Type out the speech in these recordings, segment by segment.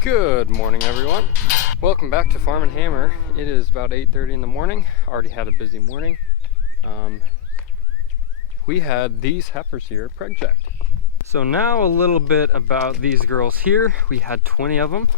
Good morning, everyone. Welcome back to Farm and Hammer. It is about 8:30 in the morning. Already had a busy morning. We had these heifers here preg checked. So now a little bit about these girls here. We had 20 of them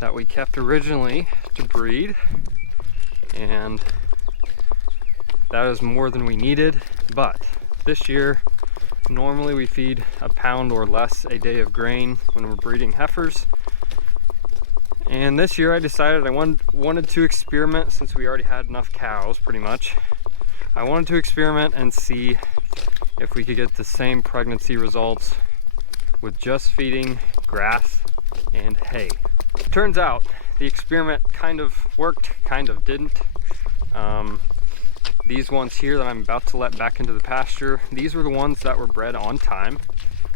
that we kept originally to breed, and that is more than we needed. But this year, normally we feed a pound or less a day of grain when we're breeding heifers. And this year I decided I wanted to experiment, since we already had enough cows pretty much. I wanted to experiment and see if we could get the same pregnancy results with just feeding grass and hay. Turns out the experiment kind of worked, kind of didn't. These ones here that I'm about to let back into the pasture, these were the ones that were bred on time.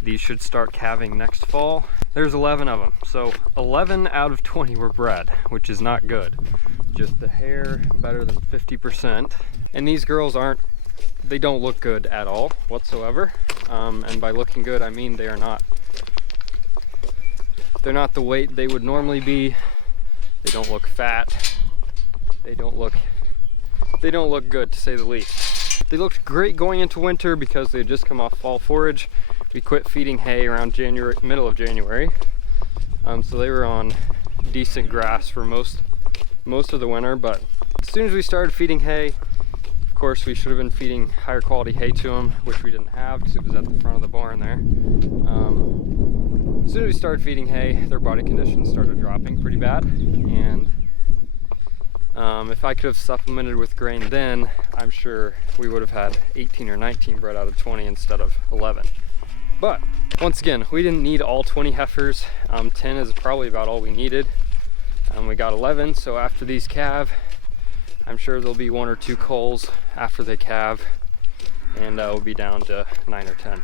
These should start calving next fall. There's 11 of them, so 11 out of 20 were bred, which is not good. Just the hair better than 50%. And these girls they don't look good at all whatsoever. And by looking good, I mean they're not the weight they would normally be. They don't look fat. They don't look good, to say the least. They looked great going into winter because they had just come off fall forage. We quit feeding hay around middle of January. So they were on decent grass for most of the winter, but as soon as we started feeding hay, of course we should have been feeding higher quality hay to them, which we didn't have because it was at the front of the barn there. As soon as we started feeding hay, their body conditions started dropping pretty bad, and if I could have supplemented with grain then, I'm sure we would have had 18 or 19 bred out of 20 instead of 11. But once again, we didn't need all 20 heifers. 10 is probably about all we needed. We got 11, so after these calve, I'm sure there'll be 1 or 2 culls after they calve, and we'll be down to 9 or 10.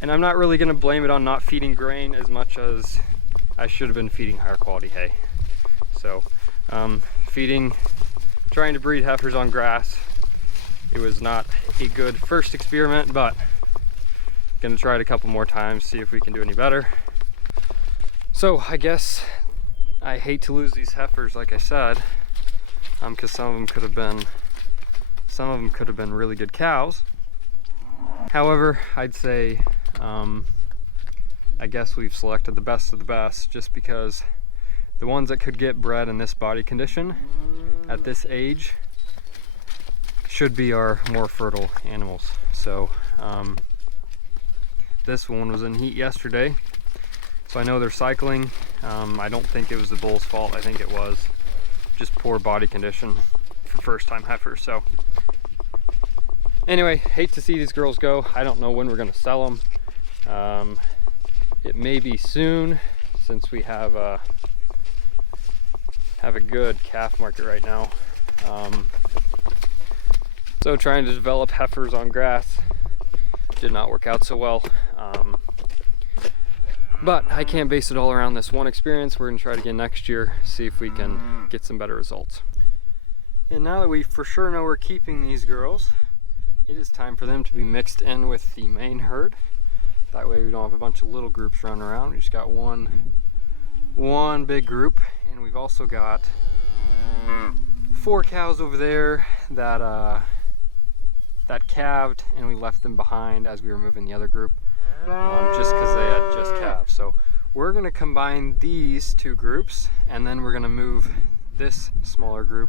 And I'm not really gonna blame it on not feeding grain as much as I should have been feeding higher quality hay. So trying to breed heifers on grass, it was not a good first experiment, but gonna try it a couple more times, see if we can do any better. So I guess I hate to lose these heifers, like I said, because some of them could have been really good cows. However, I'd say I guess we've selected the best of the best, just because the ones that could get bred in this body condition at this age should be our more fertile animals. So this one was in heat yesterday, so I know they're cycling. I don't think it was the bull's fault. I think it was just poor body condition for first time heifers. So anyway, hate to see these girls go. I don't know when we're gonna sell them. It may be soon, since we have a good calf market right now. So trying to develop heifers on grass did not work out so well. But I can't base it all around this one experience. We're gonna try it again next year, see if we can get some better results. And now that we for sure know we're keeping these girls, it is time for them to be mixed in with the main herd. That way we don't have a bunch of little groups running around. We just got one big group, and we've also got 4 cows over there that calved, and we left them behind as we were moving the other group, just because they had just calved. So we're gonna combine these 2 groups, and then we're gonna move this smaller group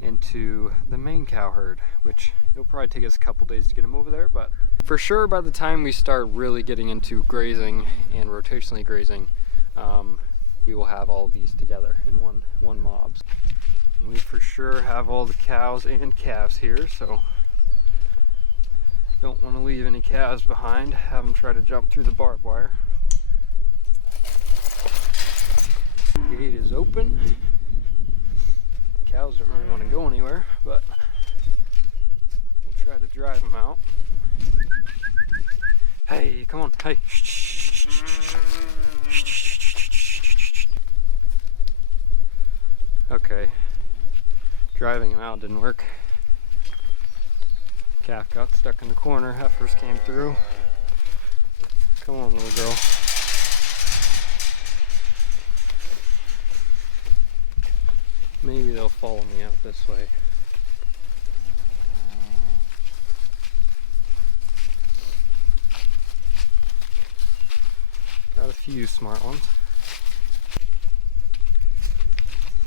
into the main cow herd, which it'll probably take us a couple days to get them over there, but for sure by the time we start really getting into grazing and rotationally grazing, we will have all of these together in one mob. We for sure have all the cows and calves here, so don't want to leave any calves behind, have them try to jump through the barbed wire. Gate is open. Cows don't really want to go anywhere, but we'll try to drive them out. Hey, come on, hey. Okay, Driving him out didn't work. Calf got stuck in the corner. Heifers came through. Come on, little girl. Maybe they'll follow me out this way. Got a few smart ones.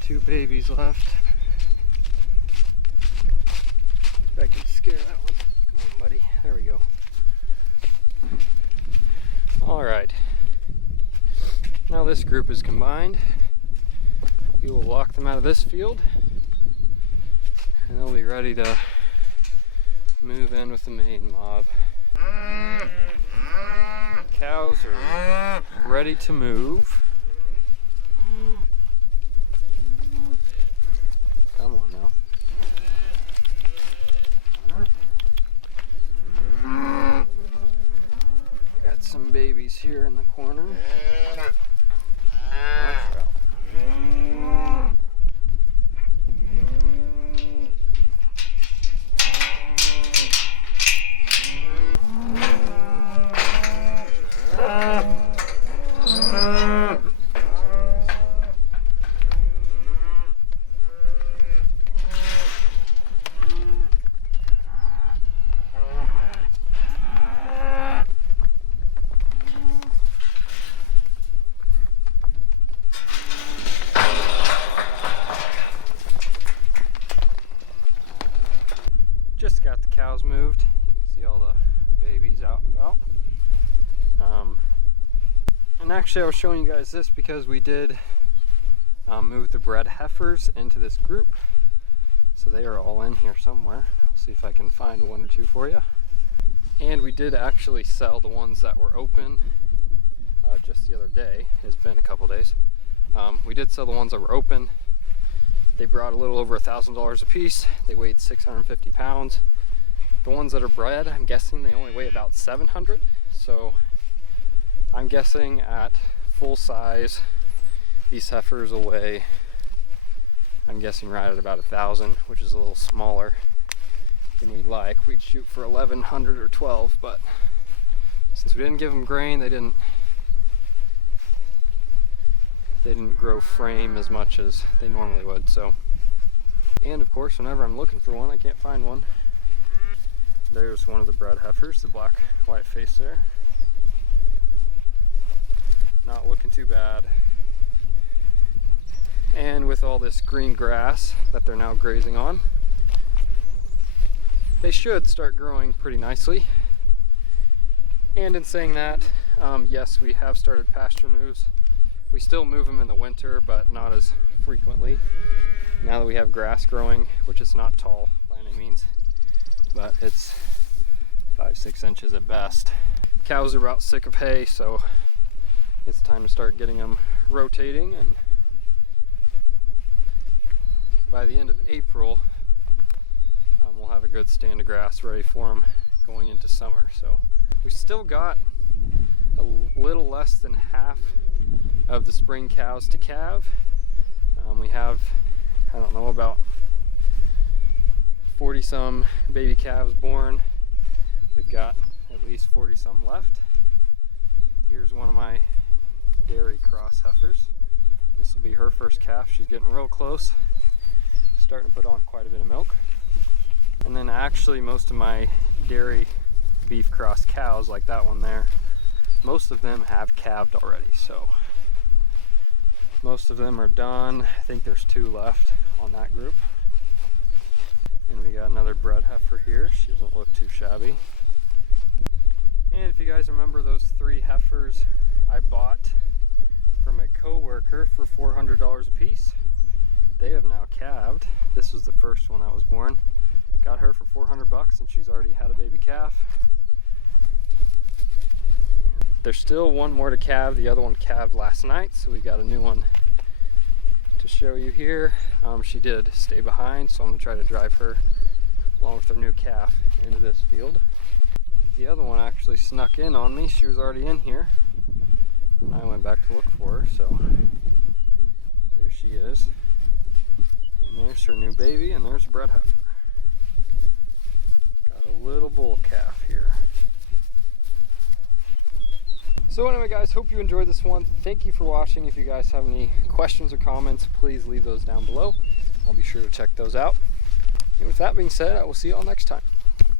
2 babies left. If I can scare that one. Come on, buddy. There we go. Alright. Now this group is combined. We will walk them out of this field. And they'll be ready to move in with the main mob. Cows are ready to move. Come on now. Got some babies here in the corner. Watch out. Just got the cows moved. You can see all the babies out and about. And actually I was showing you guys this because we did move the bred heifers into this group. So they are all in here somewhere. I'll see if I can find 1 or 2 for you. And we did actually sell the ones that were open just the other day. It's been a couple days. We did sell the ones that were open. They brought a little over $1,000 a piece. They weighed 650 pounds. The ones that are bred, I'm guessing they only weigh about 700. So I'm guessing at full size, these heifers will weigh, I'm guessing right at about 1,000, which is a little smaller than we'd like. We'd shoot for 1,100 or 12, but since we didn't give them grain, they didn't grow frame as much as they normally would. So, and of course, whenever I'm looking for one, I can't find one. There's one of the bred heifers, the black white face there. Not looking too bad. And with all this green grass that they're now grazing on, they should start growing pretty nicely. And in saying that, yes, we have started pasture moves. We still move them in the winter, but not as frequently. Now that we have grass growing, which is not tall by any means, but it's 5-6 inches at best. Cows are about sick of hay, so it's time to start getting them rotating, and by the end of April, we'll have a good stand of grass ready for them going into summer. So we still got a little less than half of the spring cows to calve. We have, I don't know, about 40 some baby calves born. We've got at least 40 some left. Here's one of my dairy cross heifers. This will be her first calf. She's getting real close, starting to put on quite a bit of milk. And then actually most of my dairy beef cross cows, like that one there, most of them have calved already. So most of them are done. I think there's 2 left on that group. And we got another bred heifer here. She doesn't look too shabby. And if you guys remember those 3 heifers I bought from a co-worker for $400 a piece, they have now calved. This was the first one that was born. Got her for 400 bucks and she's already had a baby calf. There's still one more to calve. The other one calved last night, so we got a new one to show you here. She did stay behind, so I'm gonna try to drive her along with her new calf into this field. The other one actually snuck in on me. She was already in here. I went back to look for her, so there she is. And And there's her new baby, and there's a bred heifer. Got a little bull calf here. So anyway guys, hope you enjoyed this one. Thank you for watching. If you guys have any questions or comments, please leave those down below. I'll be sure to check those out. And with that being said, I will see you all next time.